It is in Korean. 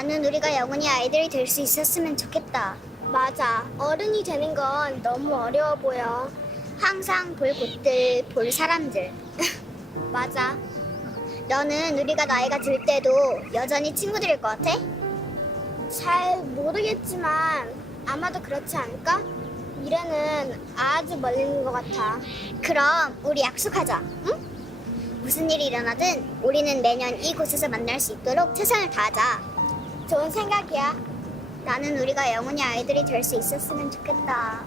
나는 우리가 영원히 아이들이 될 수 있었으면 좋겠다. 맞아. 어른이 되는 건 너무 어려워 보여. 항상 볼 곳들, 볼 사람들. 맞아. 너는 우리가 나이가 들 때도 여전히 친구들일 것 같아? 잘 모르겠지만 아마도 그렇지 않을까? 미래는 아주 멀리 있는 것 같아. 그럼 우리 약속하자, 응? 무슨 일이 일어나든 우리는 매년 이곳에서 만날 수 있도록 최선을 다하자. 좋은 생각이야. 나는 우리가 영원히 아이들이 될 수 있었으면 좋겠다.